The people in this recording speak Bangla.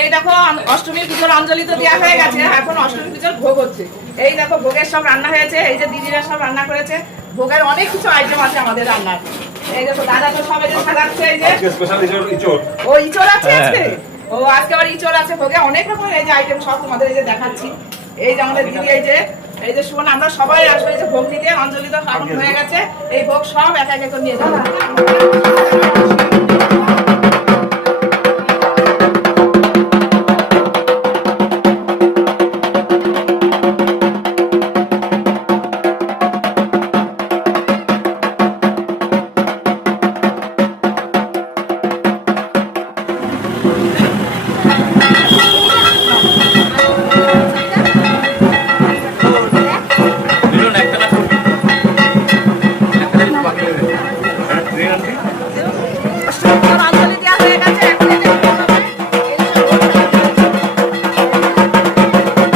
এই দেখো অষ্টমীর পুজোর অঞ্জলি তো দেওয়া হয়ে গেছে এখন অষ্টমী পুজোর ভোগ হচ্ছে। এই দেখো ভোগের সব রান্না হয়েছে এই যে দিদিরা সব রান্না করেছে ভোগের অনেক কিছু আইটেম আছে আমাদের রান্নার। এই দেখো দাদা তো সব এই যে সাজাচ্ছে এই যে ও ইচোর আছে আজকে? ও আজকে আবার ইচোর আছে ভোগে অনেক রকম এই যে আইটেম সব তোমাদের এই যে দেখাচ্ছি। এই যে আমাদের দিদি এই যে এই যে শুনুন আমরা সবাই আসব এই যে ভোগ দিতে অঞ্জলি তো হয়ে গেছে এই ভোগ সব এক এক করে নিয়ে যাব। Acho.